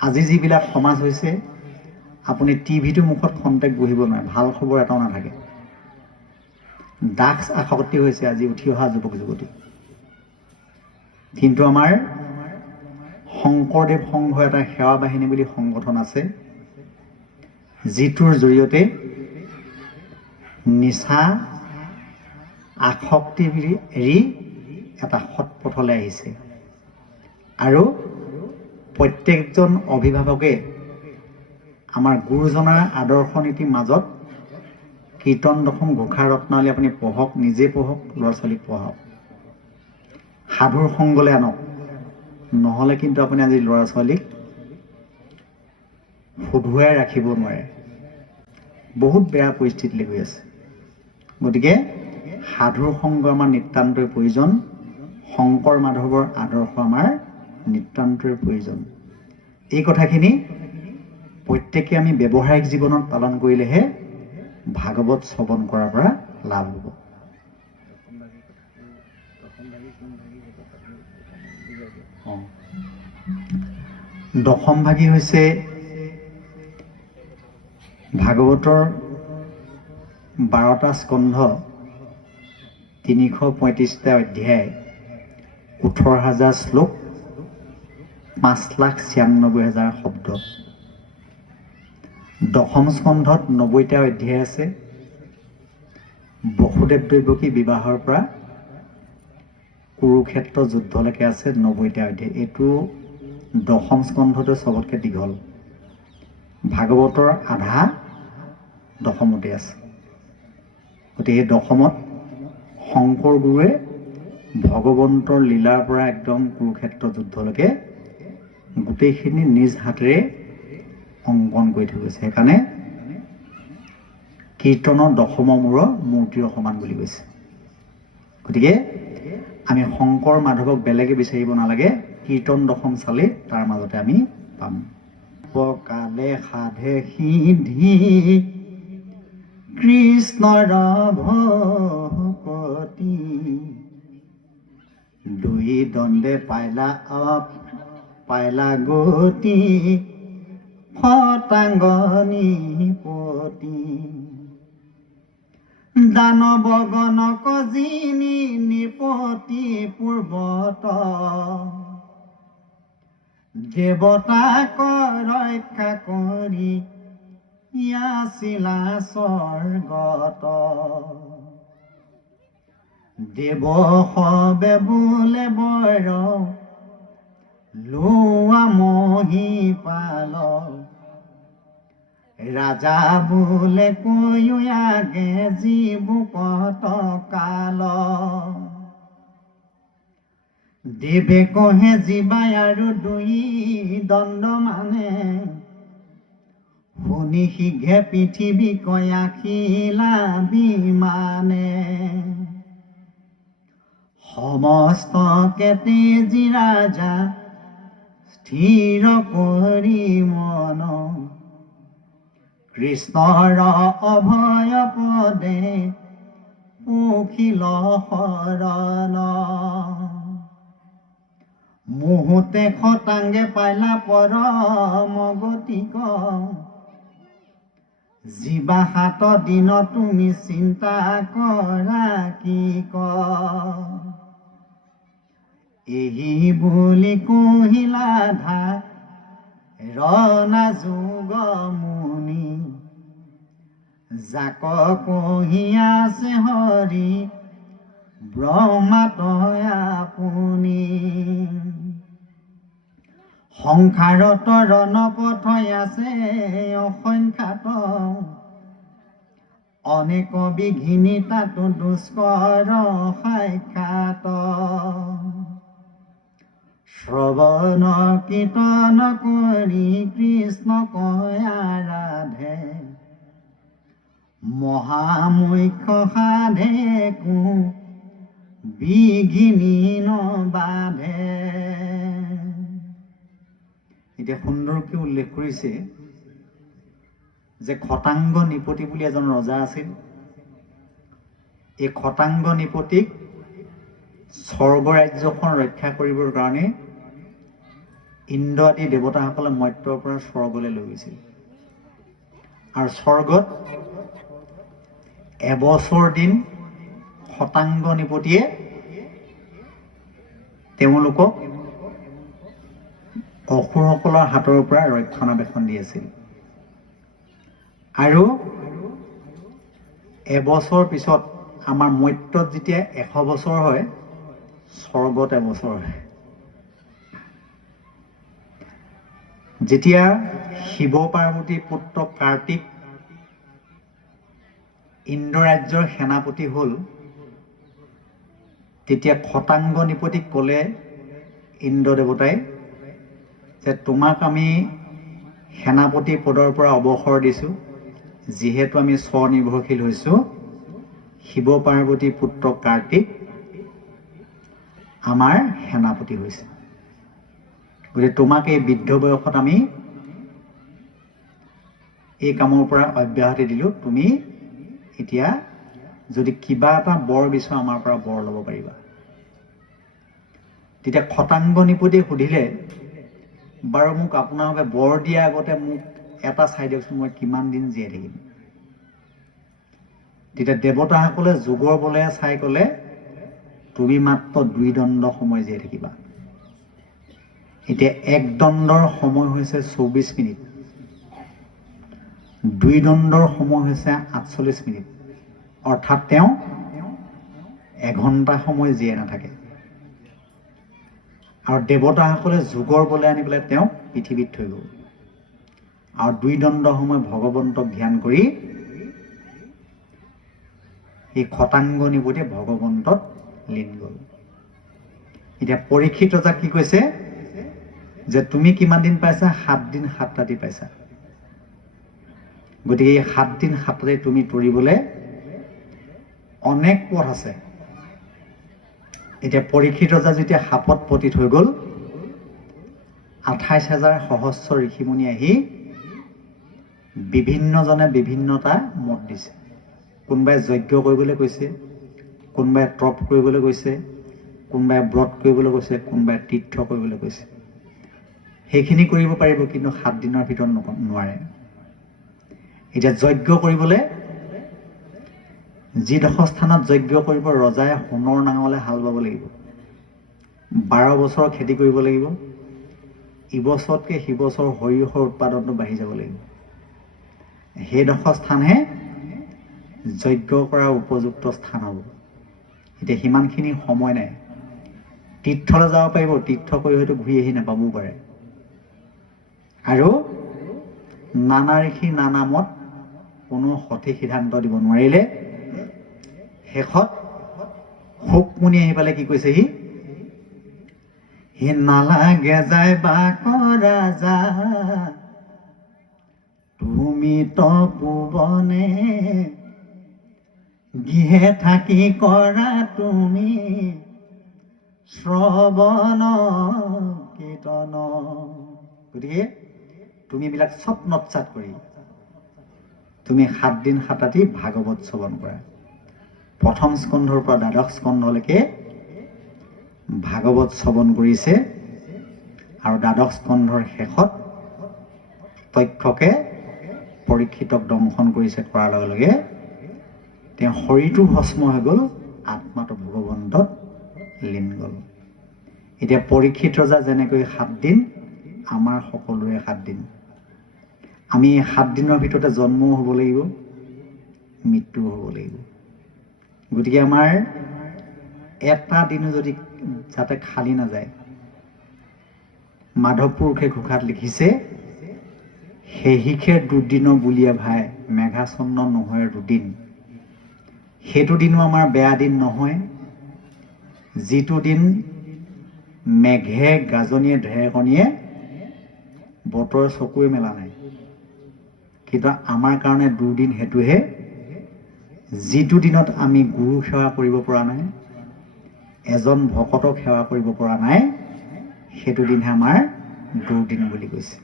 আজি যিবিলাক সমাজ হৈছে, আপুনি টিভিটোৰ মুখত খন্তেক বহিব নোৱাৰে, ভাল খবৰ এটাও নাথাকে। ড্ৰাগছ আসক্তি হৈছে আজি উঠি অহা যুৱক যুৱতী। কিন্তু আমাৰ শংকৰদেৱ সংঘ এটা সেৱা বাহিনী বুলি সংগঠন আছে, যিটোৰ জৰিয়তে নিচা আসক্তি এৰি এটা সৎ পথলৈ আহিছে। আৰু প্ৰত্যেকজন অভিভাৱকে আমাৰ গুৰুজনাৰ আদৰ্শ নীতিৰ মাজত কীৰ্তন দশম ঘোষা ৰত্নাৱলী আপুনি পঢ়ক, নিজে পঢ়ক, ল'ৰা ছোৱালীক পঢ়াওক, সাধুৰ সংগলৈ আনক। নহ'লে কিন্তু আপুনি আজি ল'ৰা ছোৱালীক শুধুৱাই ৰাখিব নোৱাৰে। বহুত বেয়া পৰিস্থিতিলৈ গৈ আছে। গতিকে সাধুৰ সংগ আমাৰ নিতান্তই প্ৰয়োজন, শংকৰ মাধৱৰ আদৰ্শ আমাৰ নিতান্তই প্ৰয়োজন। এই কথাখিনি প্ৰত্যেকে আমি ব্যৱহাৰিক জীৱনত পালন কৰিলেহে ভাগৱত শ্ৰৱণ কৰাৰ পৰা লাভ হ'ব। দশমভাগী হৈছে ভাগৱতৰ 12টা স্কন্ধ, 335টা অধ্যায়, 18,000 শ্লোক, 5,96,000 শব্দ। দশম স্কন্ধত 90টা অধ্যায় আছে। বসুদেৱ দৈৱকী বিবাহৰ পৰা কুৰুক্ষেত্ৰ যুদ্ধলৈকে আছে 90টা অধ্যায়। এইটো দশম স্কন্ধতে চবতকৈ দীঘল। ভাগৱতৰ আধা দশমতে আছে। গতিকে এই দশমত শংকৰ গুৰুৱে ভগৱন্তৰ লীলাৰ পৰা একদম কুৰুক্ষেত্ৰ যুদ্ধলৈকে গোটেইখিনি নিজ হাতেৰে অংকন কৰি থৈ গৈছে। সেইকাৰণে কীৰ্তনৰ দশমৰ মূৰৰ মূৰ্তিৰ সমান বুলি কৈছে। গতিকে আমি শংকৰ মাধৱক বেলেগে বিচাৰিব নালাগে, কীৰ্তন দশম চালে তাৰ মাজতে আমি পাম। কালে সাধে সিদ্ধি কৃষ্ণৰ ভকতি, দুই দণ্ডে পাইলা গতি, শতাংগ নিপতি, দানৱ গণক যিনি নিপতি পূৰ্বত, দেৱতাক ৰক্ষা কৰি আছিলা স্বৰ্গত, দেৱ সবে বোলে বৰ লোৱা মহিপাল, ৰাজা বোলে কৈও আগে জীবুকত কাল, দেৱে কহে জীৱাই আৰু দুই দণ্ড মানে, শুনি শীঘ্ৰে পৃথিৱী কয়াখিলা বিমানে, সমস্ত তেজী ৰাজা স্থিৰ কৰি মন, কৃষ্ণৰ অভয় পদে উখিল শৰণ, মুহূৰ্তে শতাংগে পাইলা পৰম গতিক, জীৱা 7 দিন তুমি চিন্তা কৰা কি ক, এহি বুলি কহিলা ধাৰণা যোগ মুনি, যাক কহি আছে হৰি ব্ৰহ্মাতয় আপুনি, সংসাৰত ৰণপথ আছে অসংখ্যাত, অনেক বিঘিনি তাতো দুষ্কৰ সাক্ষাৎ, শ্ৰৱণ কীৰ্তন কৰি কৃষ্ণ আৰাধে, মহামুখ্য সাধে কো বিঘিনি নবাধে। এতিয়া সুন্দৰকৈ উল্লেখ কৰিছে যে খটাংগ নিপতি বুলি এজন ৰজা আছিল। এই খটাংগ নিপতিক স্বৰ্গ ৰাজ্যখন ৰক্ষা কৰিবৰ কাৰণে ইন্দ্ৰ আদি দেৱতাসকলে মৰ্ত্যৰ পৰা স্বৰ্গলৈ লৈ গৈছিল আৰু স্বৰ্গত এবছৰ দিন শতাংগ নিপতিয়ে তেওঁলোকক অসুৰসকলৰ হাতৰ পৰা ৰক্ষণাবেক্ষণ দি আছিল আৰু এবছৰ পিছত আমাৰ মৰ্ত্যত যেতিয়া 100 বছৰ হয় স্বৰ্গত এবছৰ হয় যেতিয়া শিৱ পাৰ্বতী পুত্ৰ কাৰ্তিক ইন্দ্ৰ ৰাজ্যৰ সেনাপতি হ'ল তেতিয়া খতাংগ নিপতিক ক'লে ইন্দ্ৰ দেৱতাই যে তোমাক আমি সেনাপতি পদৰ পৰা অৱসৰ দিছোঁ যিহেতু আমি স্বনিৰ্ভৰশীল হৈছোঁ শিৱ পাৰ্বতী পুত্ৰ কাৰ্তিক আমাৰ সেনাপতি হৈছে গতিকে তোমাক এই বৃদ্ধ বয়সত আমি এই কামৰ পৰা অব্যাহতি দিলোঁ তুমি এতিয়া যদি কিবা এটা বৰ বিচৰা আমাৰ পৰা বৰ ল'ব পাৰিবা তেতিয়া খতাংগ নিপতি সুধিলে বাৰু মোক আপোনালোকে বৰ দিয়া আগতে মোক এটা চাই দিয়কচোন মই কিমান দিন জীয়াই থাকিম তেতিয়া দেৱতাসকলে যোগৰ বলে চাই ক'লে তুমি মাত্ৰ 2 দণ্ড সময় জীয়াই থাকিবা এতিয়া 1 দণ্ডৰ সময় হৈছে 24 মিনিট 2 দণ্ডৰ সময় হৈছে 48 মিনিট অৰ্থাৎ তেওঁ 1 ঘণ্টা সময় জীয়াই নাথাকে আৰু দেৱতাসকলে যোগৰ বলে আনি পেলাই তেওঁক পৃথিৱীত থৈ গ'ল আৰু 2 দণ্ড সময় ভগৱন্তক ধ্যান কৰি এই খতাংগ নিপতিয়ে ভগৱন্তত লীন গ'ল এতিয়া পৰীক্ষিত ৰজাক কি কৈছে যে তুমি কিমান দিন পাইছা 7 দিন 7 ৰাতি পাইছা গতিকে এই 7 দিন 7 ৰাতি তুমি তৰিবলৈ অনেক পথ আছে এতিয়া পৰীক্ষিত ৰজা যেতিয়া সাপত পতিত হৈ গ'ল 28,000 সহস্ৰ ঋষিমুনি আহি বিভিন্নজনে বিভিন্নটা মত দিছে কোনোবাই যজ্ঞ কৰিবলৈ কৈছে কোনোবাই তপ কৰিবলৈ কৈছে কোনোবাই ব্ৰত কৰিবলৈ কৈছে কোনোবাই তীৰ্থ কৰিবলৈ কৈছে সেইখিনি কৰিব পাৰিব কিন্তু 7 দিনৰ ভিতৰত নোৱাৰে এতিয়া যজ্ঞ কৰিবলৈ যিডোখৰ স্থানত যজ্ঞ কৰিব ৰজাই সোণৰ নাঙলে হাল বাব লাগিব 12 বছৰ খেতি কৰিব লাগিব ইবছৰতকৈ সিবছৰ সৰিয়হৰ উৎপাদনটো বাঢ়ি যাব লাগিব সেইডোখৰ স্থানহে যজ্ঞ কৰাৰ উপযুক্ত স্থান হ'ব এতিয়া সিমানখিনি সময় নাই তীৰ্থলৈ যাব পাৰিব তীৰ্থ কৰি হয়তো ঘূৰি আহি নাপাবও পাৰে আৰু নানা ঋষি নানা মত কোনো সঠিক সিদ্ধান্ত দিব নোৱাৰিলে শেষত শুকমুনি আহি পালে কি কৈছে সি নালাগে যায় বাক ৰাজা তুমি তপোবনে গৃহে থাকি কৰা তুমি শ্ৰৱণ কীৰ্তন গতিকে তুমি এইবিলাক চব নৎসাত কৰি তুমি 7 দিন 7 ৰাতি ভাগৱত শ্ৰৱণ কৰা প্ৰথম স্কন্ধৰ পৰা দ্বাদশ স্কন্ধলৈকে ভাগৱত শ্ৰৱণ কৰিছে আৰু দ্বাদশ স্কন্ধৰ শেষত তক্ষকে পৰীক্ষিতক দংশন কৰিছে কৰাৰ লগে লগে তেওঁ শৰীৰটো ভস্ম হৈ গ'ল আত্মাটো ভগৱন্তত লীন গ'ল এতিয়া পৰীক্ষিত ৰজা যেনেকৈ 7 দিন আমাৰ সকলোৰে 7 দিন আমি 7 দিনৰ ভিতৰতে জন্মও হ'ব লাগিব মৃত্যুও হ'ব লাগিব গতিকে আমাৰ এটা দিনো যদি যাতে খালি নাযায় মাধৱ পুৰুষে ঘোষাত লিখিছে সেহিখে দুদিনৰ বুলিয়ে ভাই মেঘাচন্ন নহয় 2 দিন সেইটো দিনো আমাৰ বেয়া দিন নহয় যিটো দিন মেঘে গাজনিয়ে ঢেৰেকনিয়ে বতৰ চকুৱে মেলা নাই কিন্তু আমাৰ কাৰণে 2 দিন হেতুহে যিটো দিনত আমি গুৰু সেৱা কৰিব পৰা নাই এজন ভকতক সেৱা কৰিব পৰা নাই সেইটো দিনহে আমাৰ 2 দিন বুলি কৈছে